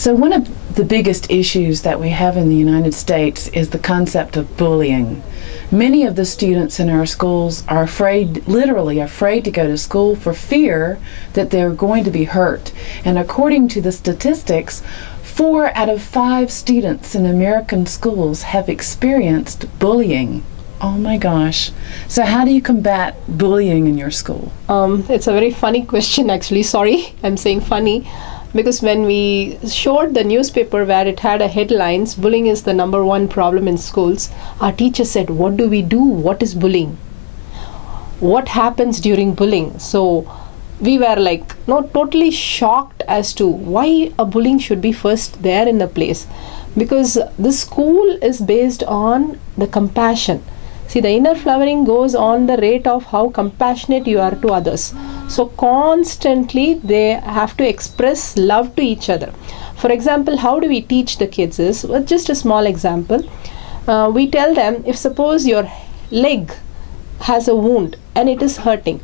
So one of the biggest issues that we have in the United States is the concept of bullying. Many of the students in our schools are afraid, literally afraid to go to school for fear that they're going to be hurt. And according to the statistics, 4 out of 5 students in American schools have experienced bullying. Oh my gosh. So how do you combat bullying in your school? It's a very funny question actually. Sorry, I'm saying funny. Because when we showed the newspaper where it had a headlines, bullying is the #1 problem in schools, our teacher said, what do we do? What is bullying? What happens during bullying? So we were like, no, totally shocked as to why a bullying should be first there in the place. Because the school is based on the compassion. See, the inner flowering goes on the rate of how compassionate you are to others. So constantly they have to express love to each other. For example, how do we teach the kids is, well, just a small example. We tell them, if suppose your leg has a wound and it is hurting,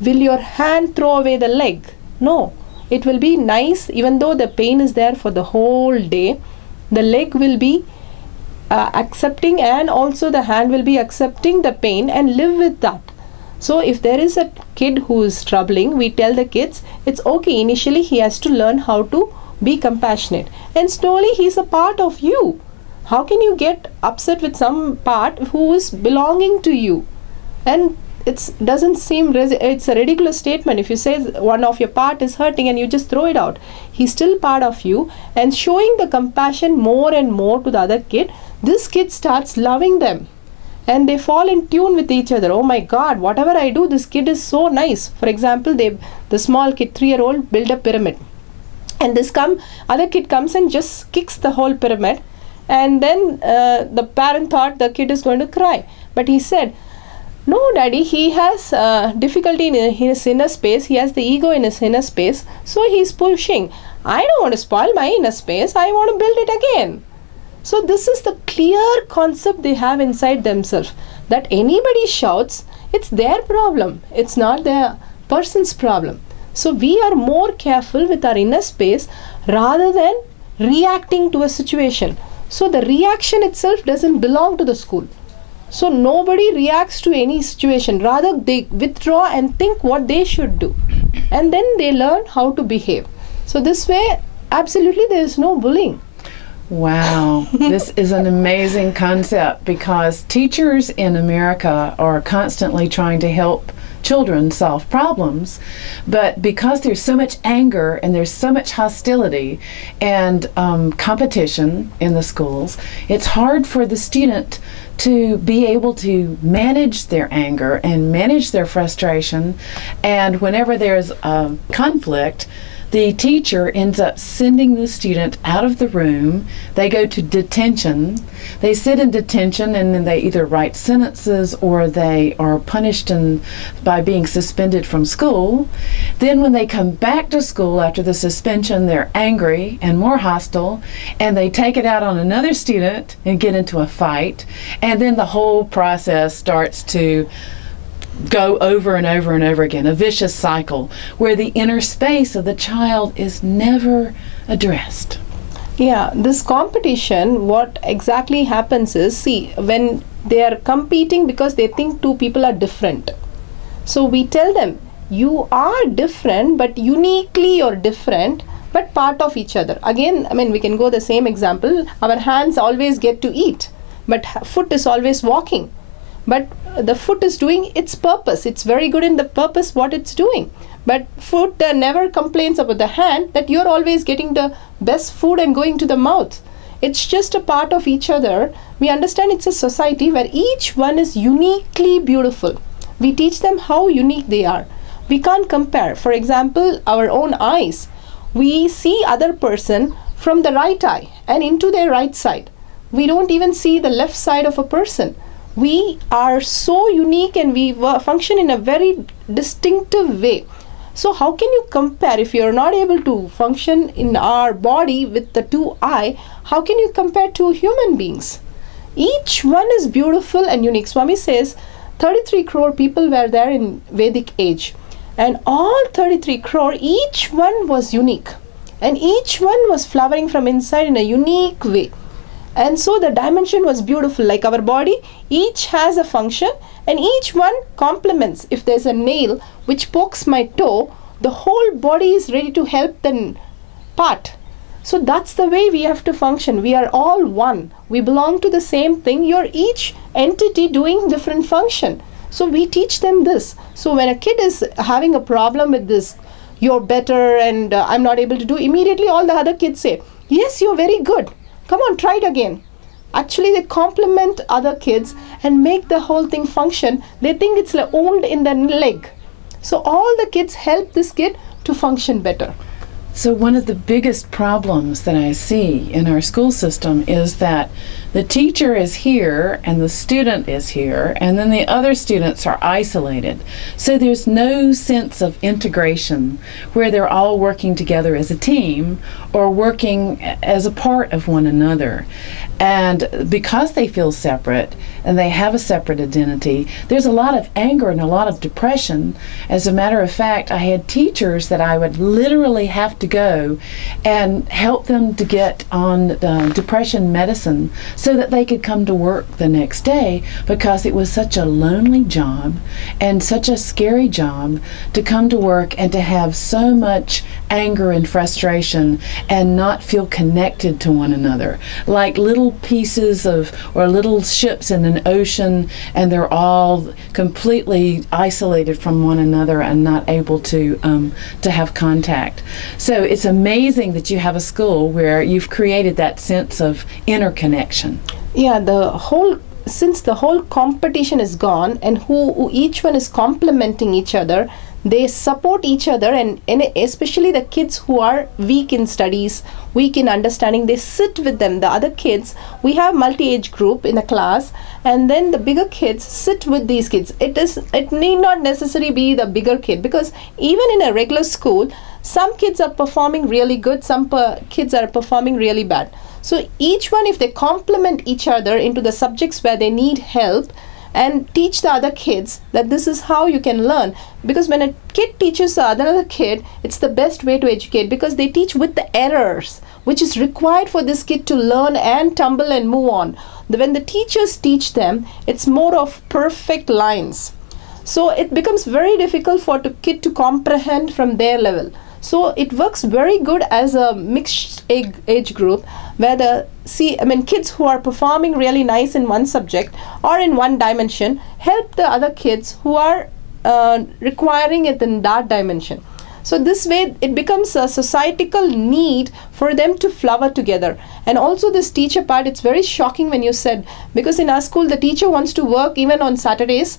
will your hand throw away the leg? No. It will be nice, even though the pain is there for the whole day, the leg will be accepting, and also the hand will be accepting the pain and live with that. So if there is a kid who is troubling, we tell the kids it's okay. Initially he has to learn how to be compassionate, and slowly he's a part of you. How can you get upset with some part who is belonging to you? And it doesn't seem, it's a ridiculous statement if you say one of your part is hurting and you just throw it out. He's still part of you, and showing the compassion more and more to the other kid, this kid starts loving them and they fall in tune with each other. Oh my God, whatever I do, this kid is so nice. For example, the small kid, 3-year-old, build a pyramid, and this other kid comes and just kicks the whole pyramid, and then the parent thought the kid is going to cry, but he said, no daddy, he has difficulty in his inner space, he has the ego in his inner space, so he's pushing. I don't want to spoil my inner space, I want to build it again. So this is the clear concept they have inside themselves, that anybody shouts, it's their problem, it's not the person's problem. So we are more careful with our inner space rather than reacting to a situation. So the reaction itself doesn't belong to the school. So nobody reacts to any situation, rather they withdraw and think what they should do, and then they learn how to behave. So this way, absolutely there is no bullying. Wow, this is an amazing concept, because teachers in America are constantly trying to help children solve problems, but because there's so much anger and there's so much hostility and competition in the schools, it's hard for the student to be able to manage their anger and manage their frustration. And whenever there's a conflict, the teacher ends up sending the student out of the room. They go to detention. They sit in detention, and then they either write sentences or they are punished by being suspended from school. Then when they come back to school after the suspension, they're angry and more hostile, and they take it out on another student and get into a fight. And then the whole process starts to go over and over and over again, a vicious cycle where the inner space of the child is never addressed. Yeah, this competition, what exactly happens is, see, when they are competing because they think two people are different. So we tell them, you are different, but uniquely you're different, but part of each other. Again, I mean, we can go the same example. Our hands always get to eat, but foot is always walking. But the foot is doing its purpose. It's very good in the purpose what it's doing. But foot never complains about the hand that you're always getting the best food and going to the mouth. It's just a part of each other. We understand it's a society where each one is uniquely beautiful. We teach them how unique they are. We can't compare. For example, our own eyes. We see other person from the right eye and into their right side. We don't even see the left side of a person. We are so unique and we function in a very distinctive way. So how can you compare if you're not able to function in our body with the two eye? How can you compare two human beings? Each one is beautiful and unique. Swami says 33 crore people were there in Vedic age, and all 33 crore, each one was unique. and each one was flowering from inside in a unique way. And so the dimension was beautiful. Like our body, each has a function and each one complements. If there's a nail which pokes my toe, the whole body is ready to help the part. So that's the way we have to function. We are all one. We belong to the same thing. You're each entity doing different function. So we teach them this. So when a kid is having a problem with this, you're better and I'm not able to do, immediately all the other kids say, yes, you're very good. Come on, try it again. Actually, they compliment other kids and make the whole thing function. They think it's like wound in the leg. So all the kids help this kid to function better. So one of the biggest problems that I see in our school system is that the teacher is here and the student is here, and then the other students are isolated. So there's no sense of integration where they're all working together as a team or working as a part of one another. And because they feel separate and they have a separate identity, there's a lot of anger and a lot of depression. As a matter of fact, I had teachers that I would literally have to go and help them to get on depression medicine so that they could come to work the next day, because it was such a lonely job and such a scary job to come to work and to have so much anger and frustration and not feel connected to one another, like little pieces of, or little ships in an ocean, and they're all completely isolated from one another and not able to have contact. So it's amazing that you have a school where you've created that sense of interconnection. Yeah, since the whole competition is gone and who each one is complementing each other, they support each other, and especially the kids who are weak in studies, weak in understanding, they sit with them, the other kids. We have multi-age group in a class, and then the bigger kids sit with these kids. It need not necessarily be the bigger kid, because even in a regular school, some kids are performing really good, some kids are performing really bad. So each one, if they complement each other into the subjects where they need help, and teach the other kids that this is how you can learn. Because when a kid teaches another kid, it's the best way to educate, because they teach with the errors which is required for this kid to learn and tumble and move on. When the teachers teach them, it's more of perfect lines. So it becomes very difficult for the kid to comprehend from their level. So it works very good as a mixed age group, where kids who are performing really nice in one subject or in one dimension help the other kids who are requiring it in that dimension. So this way it becomes a societal need for them to flower together. And also this teacher part, it's very shocking when you said, because in our school the teacher wants to work even on Saturdays,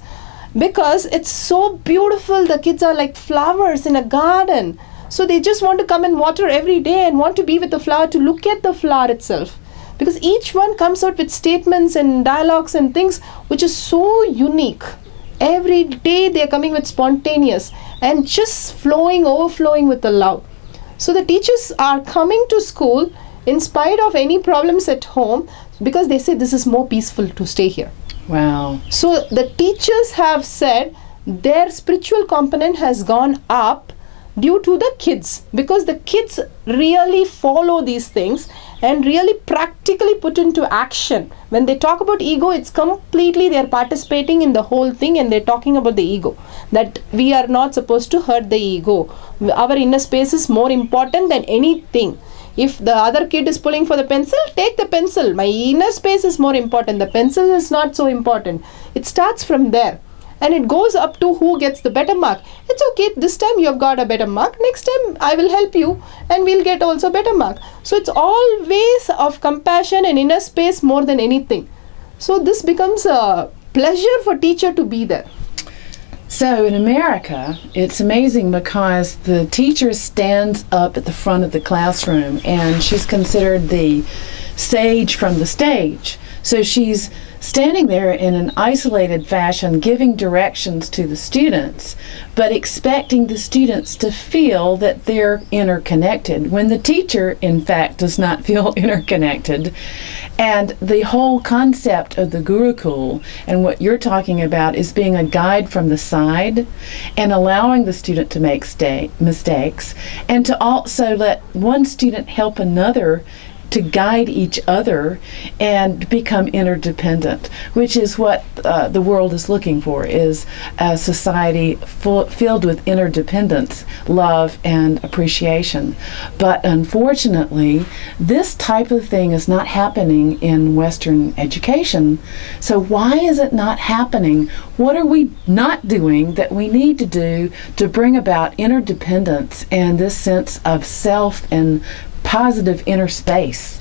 because it's so beautiful. The kids are like flowers in a garden. So they just want to come and water every day and want to be with the flower, to look at the flower itself. Because each one comes out with statements and dialogues and things which is so unique. Every day they are coming with spontaneous and just overflowing with the love. So the teachers are coming to school in spite of any problems at home, because they say this is more peaceful to stay here. Wow. So the teachers have said their spiritual component has gone up due to the kids, because the kids really follow these things and really practically put into action. When they talk about ego, it's completely they're participating in the whole thing, and they're talking about the ego, that we are not supposed to hurt the ego. Our inner space is more important than anything. If the other kid is pulling for the pencil, take the pencil. My inner space is more important. The pencil is not so important. It starts from there. And it goes up to who gets the better mark. It's okay, this time you have got a better mark, next time I will help you and we'll get also better mark. So it's always of compassion and inner space more than anything. So this becomes a pleasure for teacher to be there. So in America, it's amazing because the teacher stands up at the front of the classroom, and she's considered the sage from the stage. So she's standing there in an isolated fashion, giving directions to the students, but expecting the students to feel that they're interconnected, when the teacher, in fact, does not feel interconnected. And the whole concept of the Gurukul and what you're talking about is being a guide from the side and allowing the student to make mistakes, and to also let one student help another to guide each other and become interdependent, which is what the world is looking for, is a society filled with interdependence, love, and appreciation. But unfortunately, this type of thing is not happening in Western education. So why is it not happening? What are we not doing that we need to do to bring about interdependence and this sense of self and positive inner space?